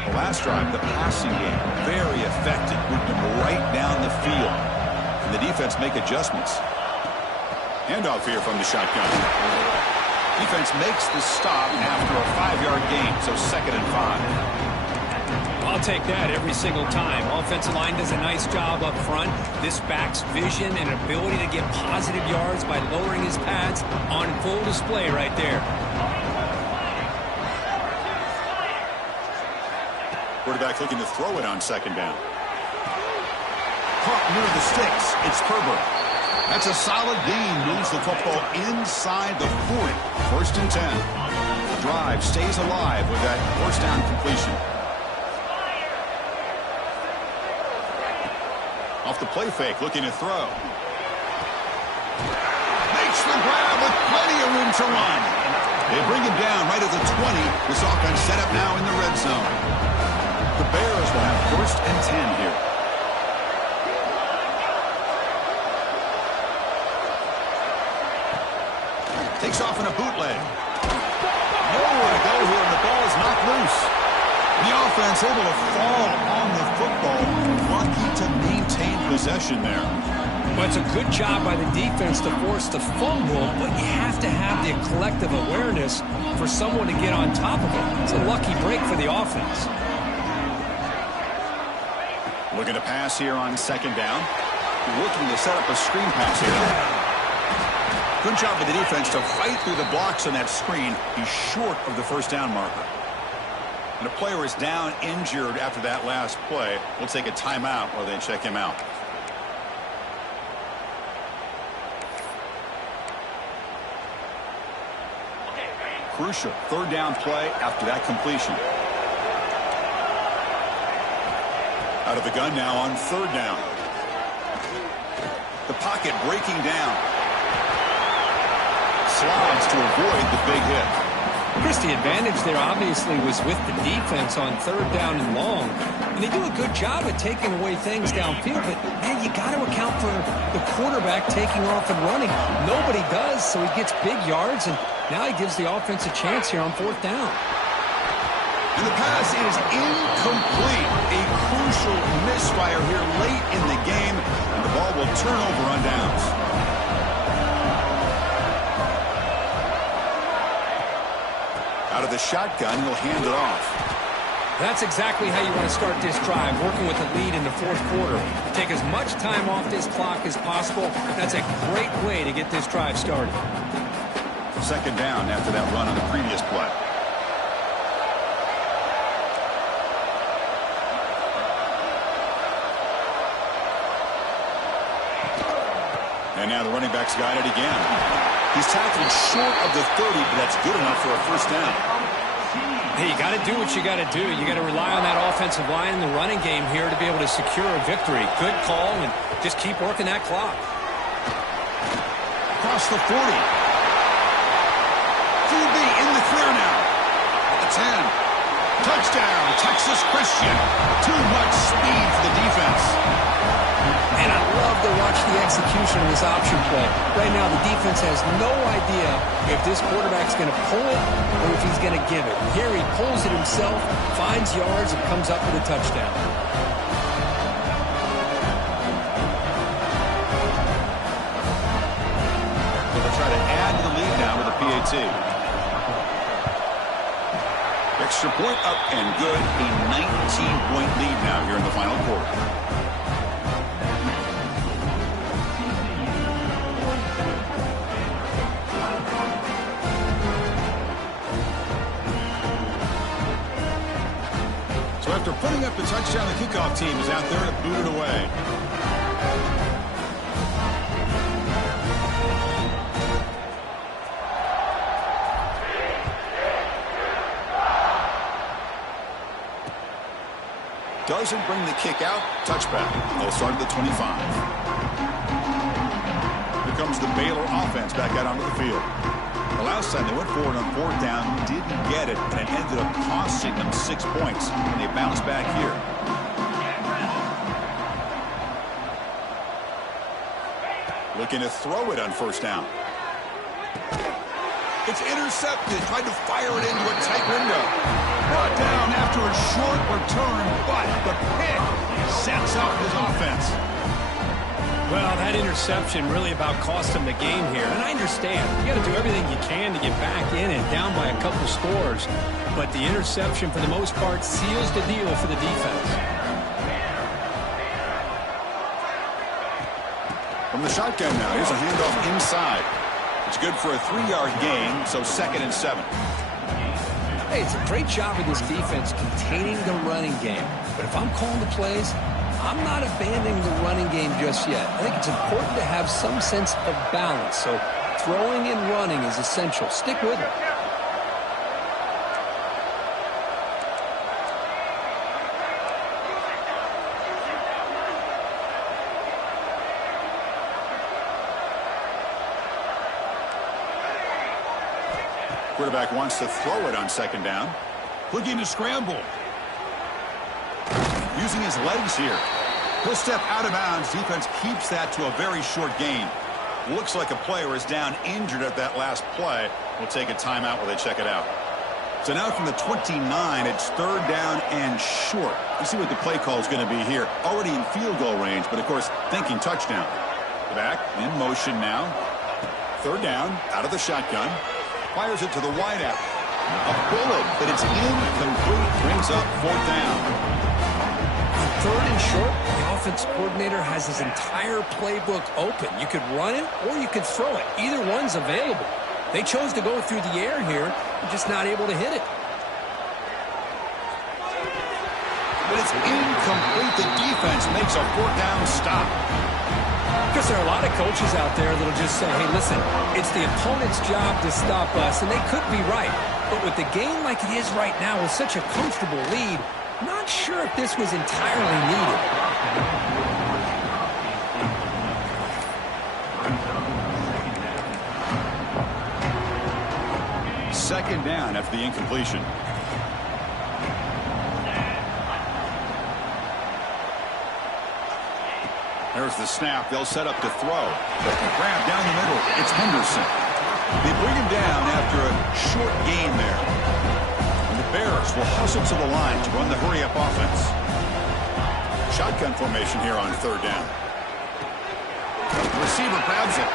The last drive, the passing game, very effective. Moved them right down the field. And the defense make adjustments. Handoff here from the shotgun. Defense makes the stop after a 5-yard gain, so 2nd and 5. I'll take that every single time. Offensive line does a nice job up front. This back's vision and ability to get positive yards by lowering his pads on full display right there. Quarterback looking to throw it on second down. Caught near the sticks. It's Herbert. That's a solid gain. Moves the football inside the 40. 1st and 10. The drive stays alive with that first down completion. Off the play fake, looking to throw. Makes the grab with plenty of room to run. They bring him down right at the 20. This offense set up now in the red zone. The Bears will have 1st and 10 here. Takes off in a bootleg. Nowhere to go here, and the ball is knocked loose. The offense able to fall on the football. Lucky to maintain possession there. Well, it's a good job by the defense to force the fumble, but you have to have the collective awareness for someone to get on top of it. It's a lucky break for the offense. Looking to pass here on second down. Looking to set up a screen pass here. Good job by the defense to fight through the blocks on that screen. He's short of the first down marker. And a player is down injured after that last play. We'll take a timeout while they check him out. Crucial third down play after that completion. Out of the gun now on third down. The pocket breaking down. Slides to avoid the big hit. Chris, the advantage there obviously was with the defense on third down and long. And they do a good job at taking away things downfield, but, man, you got to account for the quarterback taking off and running. Nobody does, so he gets big yards, and now he gives the offense a chance here on fourth down. And the pass is incomplete. A crucial misfire here late in the game, and the ball will turn over on downs. Out of the shotgun, he'll hand it off. That's exactly how you want to start this drive, working with the lead in the fourth quarter. Take as much time off this clock as possible. That's a great way to get this drive started. Second down after that run on the previous play. And now the running back's got it again. He's tackled short of the 30, but that's good enough for a first down. Hey, you got to do what you got to do. You got to rely on that offensive line in the running game here to be able to secure a victory. Good call, and just keep working that clock. Across the 40. QB in the clear now. At the 10. Touchdown, Texas Christian. Too much speed for the defense. And I love to watch the execution of this option play. Right now, the defense has no idea if this quarterback's going to pull it or if he's going to give it. Here he pulls it himself, finds yards, and comes up with a touchdown. So they'll try to add to the lead now with a PAT. Extra point up and good. A 19-point lead now here in the final quarter. So after putting up the touchdown, the kickoff team is out there to boot it away. Doesn't bring the kick out. Touchback. They'll start at the 25. Here comes the Baylor offense back out onto the field. The last time they went forward on fourth down, didn't get it, and it ended up costing them 6 points. And they bounced back here. Looking to throw it on first down. It's intercepted. Tried to fire it into a tight window. Brought down after a short return, but the pick sets up his offense. Well, that interception really about cost him the game here. And I understand. You got to do everything you can to get back in and down by a couple scores. But the interception, for the most part, seals the deal for the defense. From the shotgun now, here's a handoff inside. It's good for a 3-yard gain, so 2nd and 7. Hey, it's a great job of this defense containing the running game. But if I'm calling the plays, I'm not abandoning the running game just yet. I think it's important to have some sense of balance. So throwing and running is essential. Stick with it. Quarterback wants to throw it on 2nd down. Looking to scramble. Using his legs here. He'll step out of bounds. Defense keeps that to a very short gain. Looks like a player is down injured at that last play. We'll take a timeout while they check it out. So now from the 29, it's 3rd down and short. You see what the play call is going to be here. Already in field goal range, but of course thinking touchdown. Back in motion now. 3rd down out of the shotgun. Fires it to the wideout. A bullet, but it's incomplete. Brings up 4th down. 3rd and short, the offense coordinator has his entire playbook open. You could run it or you could throw it. Either one's available. They chose to go through the air here. They're just not able to hit it. But it's incomplete. The defense makes a 4th down stop. Because there are a lot of coaches out there that'll just say, hey, listen, it's the opponent's job to stop us, and they could be right. But with the game like it is right now with such a comfortable lead, not sure if this was entirely needed. Second down after the incompletion. There's the snap. They'll set up to throw. Grab down the middle. It's Henderson. They bring him down after a short gain there. And the Bears will hustle to the line to run the hurry-up offense. Shotgun formation here on 3rd down. The receiver grabs it.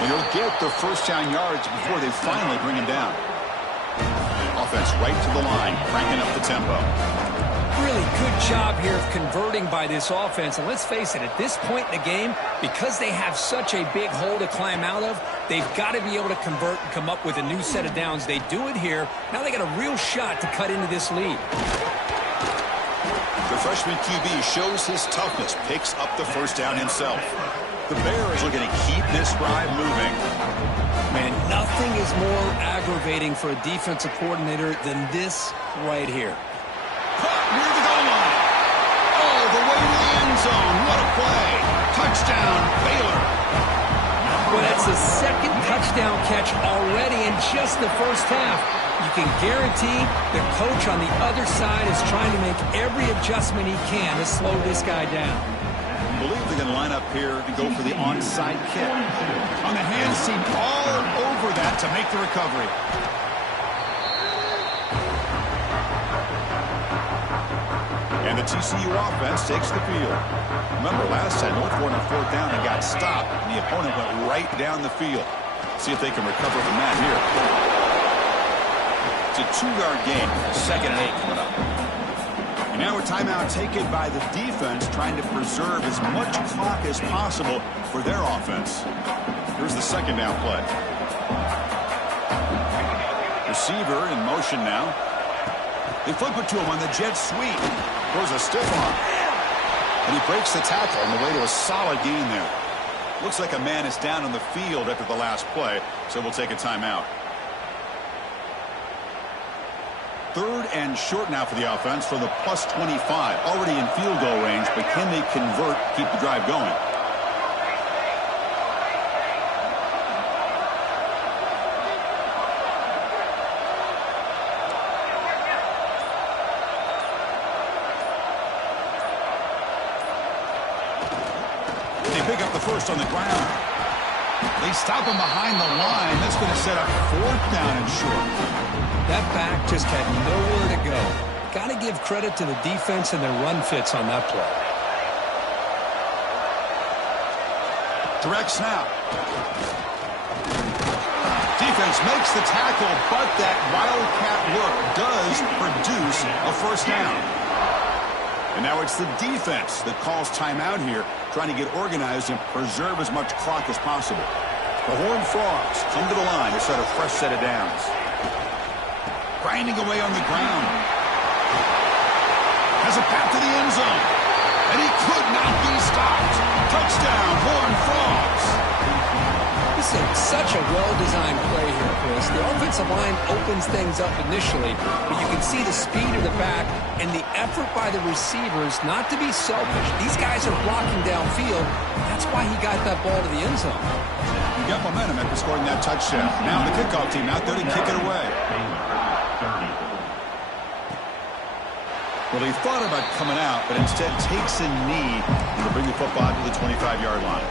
And he'll get the first down yards before they finally bring him down. offense right to the line, cranking up the tempo. Really good job here of converting by this offense. And let's face it, at this point in the game, because they have such a big hole to climb out of, they've got to be able to convert and come up with a new set of downs. They do it here. Now they got a real shot to cut into this lead. The freshman QB shows his toughness, picks up the first down himself. The Bears are going to keep this drive moving. Man, nothing is more aggravating for a defensive coordinator than this right here. Caught near the goal line. All the way to the end zone. What a play. Touchdown, Baylor. Well, that's the second touchdown catch already in just the first half. You can guarantee the coach on the other side is trying to make every adjustment he can to slow this guy down. I believe they're going to line up here and go for the onside kick. On the hand seam, all over that to make the recovery. And the TCU offense takes the field. Remember, last time, North Florida on fourth down and got stopped, and the opponent went right down the field. See if they can recover from that here. It's a 2-yard gain. 2nd and 8 coming up. And now a timeout taken by the defense, trying to preserve as much clock as possible for their offense. Here's the second down play. Receiver in motion now. They flip it to him on the jet sweep. Throws a stiff arm. And he breaks the tackle on the way to a solid gain there. Looks like a man is down on the field after the last play, so we'll take a timeout. 3rd and short now for the offense from the +25. Already in field goal range, but can they convert, keep the drive going? They pick up the first on the ground. They stop him behind the line. That's going to set up 4th down and short. That back just had nowhere to go. Got to give credit to the defense and their run fits on that play. Direct snap. Defense makes the tackle, but that wildcat look does produce a first down. And now it's the defense that calls timeout here, trying to get organized and preserve as much clock as possible. The Horned Frogs come to the line to set a fresh set of downs. Grinding away on the ground. Has a path to the end zone. And he could not be stopped. Touchdown, Horned Frogs. This is such a well-designed play here, Chris. The offensive line opens things up initially, but you can see the speed of the back and the effort by the receivers not to be selfish. These guys are blocking downfield. That's why he got that ball to the end zone. He got momentum after scoring that touchdown. Now the kickoff team out there to kick it away. Well, he thought about coming out, but instead takes a knee to bring the football to the 25-yard line.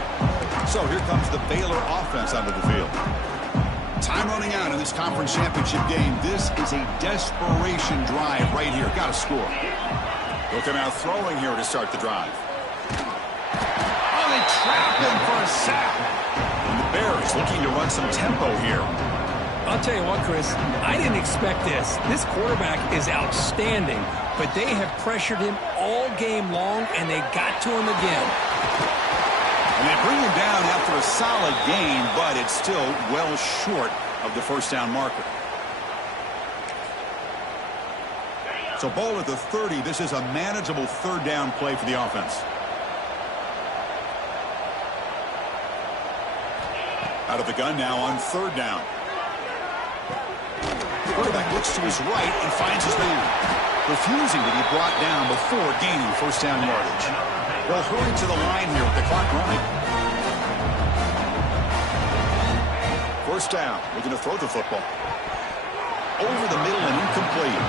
So here comes the Baylor offense onto the field. Time running out in this conference championship game. This is a desperation drive right here. Got to score. Looking out throwing here to start the drive. Oh, they trapped him for a sack. And the Bears looking to run some tempo here. I'll tell you what, Chris, I didn't expect this. This quarterback is outstanding, but they have pressured him all game long, and they got to him again. And they bring him down after a solid gain, but it's still well short of the first down marker. So ball at the 30. This is a manageable 3rd down play for the offense. Out of the gun now on 3rd down. Quarterback looks to his right and finds his man, refusing to be brought down before gaining first down yardage. They'll hurry to the line here with the clock running. First down, looking to throw the football. Over the middle and incomplete.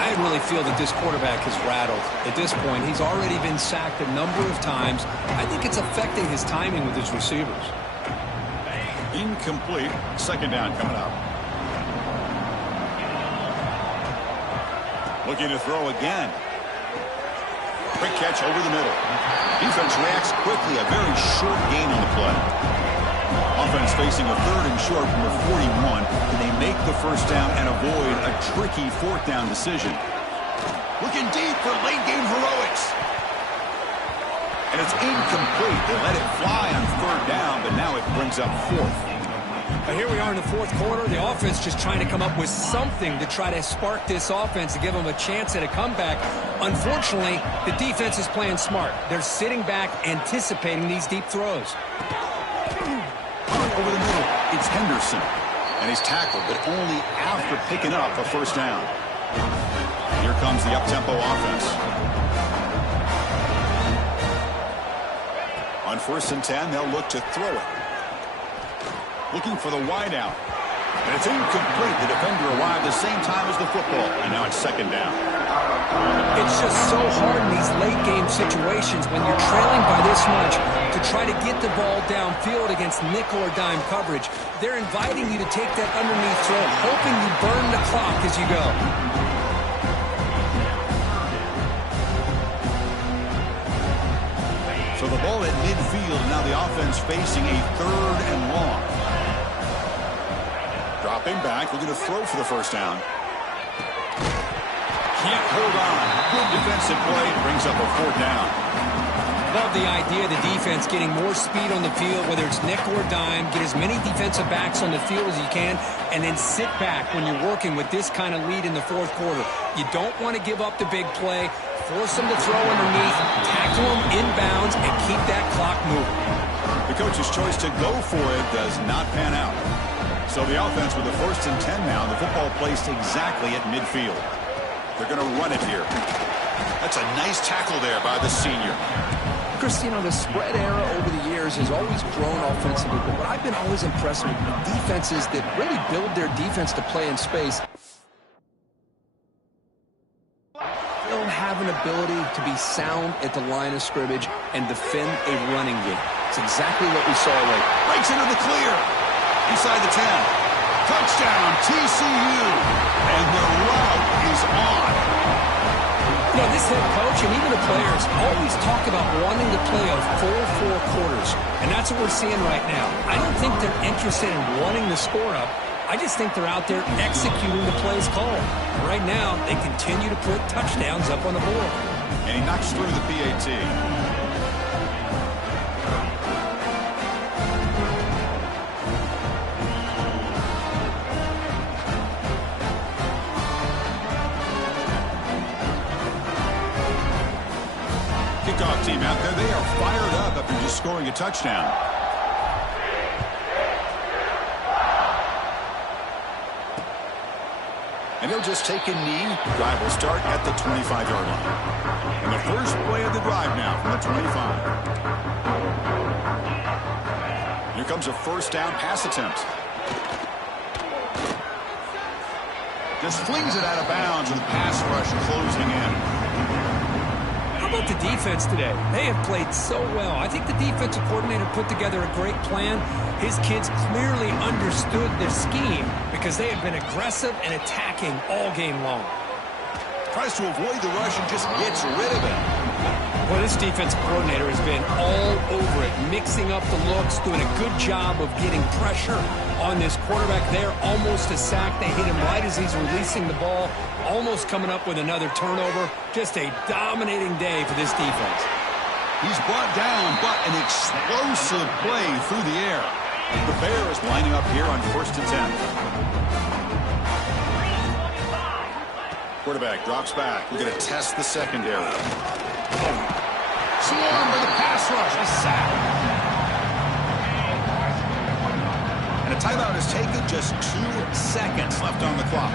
I really feel that this quarterback is rattled. At this point, he's already been sacked a number of times. I think it's affecting his timing with his receivers. Incomplete. 2nd down coming up. Looking to throw again. Quick catch over the middle. Defense reacts quickly. A very short gain on the play. Offense facing a 3rd and short from the 41. Can they make the first down and avoid a tricky 4th down decision? Looking deep for late game heroics. And it's incomplete. They let it fly on 3rd down, but now it brings up 4th. But here we are in the 4th quarter. The offense just trying to come up with something to try to spark this offense to give them a chance at a comeback. Unfortunately, the defense is playing smart. They're sitting back, anticipating these deep throws. Over the middle, it's Henderson. And he's tackled, but only after picking up a first down. Here comes the up-tempo offense. On 1st and 10, they'll look to throw it. Looking for the wideout. And it's incomplete. The defender arrived the same time as the football. And now it's 2nd down. It's just so hard in these late-game situations when you're trailing by this much to try to get the ball downfield against nickel or dime coverage. They're inviting you to take that underneath throw, hoping you burn the clock as you go. So the ball at midfield, and now the offense facing a 3rd and long. Dropping back, looking to throw for the first down. Can't hold on. Good defensive play, brings up a 4th down. Love the idea of the defense getting more speed on the field, whether it's nickel or dime. Get as many defensive backs on the field as you can, and then sit back when you're working with this kind of lead in the 4th quarter. You don't want to give up the big play. Force them to throw underneath, tackle them inbounds, and keep that clock moving. The coach's choice to go for it does not pan out. So the offense with the 1st and 10 now, the football placed exactly at midfield. They're going to run it here. That's a nice tackle there by the senior. Chris, you know, the spread era over the years has always grown offensively, but what I've been always impressed with defenses that really build their defense to play in space don't have an ability to be sound at the line of scrimmage and defend a running game. It's exactly what we saw late. Breaks into the clear. Inside the 10. Touchdown, TCU. And the route is on. You know, this head coach and even the players always talk about wanting to play a full 4 quarters. And that's what we're seeing right now. I don't think they're interested in wanting the score up. I just think they're out there executing the plays called. Right now, they continue to put touchdowns up on the board. And he knocks through the PAT. Kickoff team out there, they are fired up after just scoring a touchdown. And he'll just take a knee. The drive will start at the 25-yard line. And the first play of the drive now from the 25. Here comes a first down pass attempt. Just flings it out of bounds with the pass rush closing in. How about the defense today? They have played so well. I think the defensive coordinator put together a great plan. His kids clearly understood their scheme because they have been aggressive and attacking all game long. Tries to avoid the rush and just gets rid of it. Well, this defensive coordinator has been all over it, mixing up the looks, doing a good job of getting pressure on this quarterback there. Almost a sack. They hit him right as he's releasing the ball, almost coming up with another turnover. Just a dominating day for this defense. He's brought down, but an explosive play through the air. The Bears lining up here on 1st and 10. Quarterback drops back. We're going to test the secondary. Swarmed by the pass rush. A sack. And a timeout is taken. Just 2 seconds left on the clock.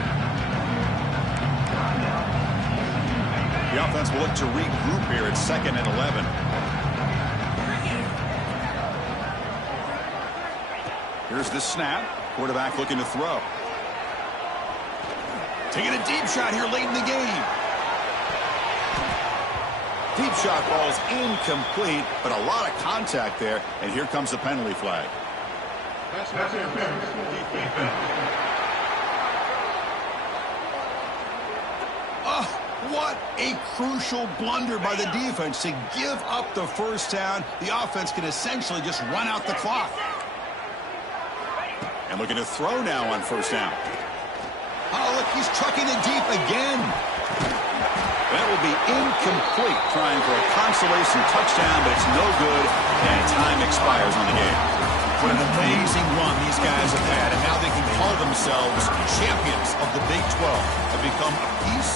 The offense will look to regroup here at 2nd and 11. Here's the snap. Quarterback looking to throw. Taking a deep shot here late in the game. Deep shot ball's incomplete, but a lot of contact there, and here comes the penalty flag. Oh, what a crucial blunder by the defense to give up the first down. The offense can essentially just run out the clock. And looking to throw now on first down. Oh, look, he's trucking it deep again. That will be incomplete, trying for a consolation touchdown, but it's no good, and time expires on the game. What an amazing run these guys have had, and now they can call themselves champions of the Big 12 and become a piece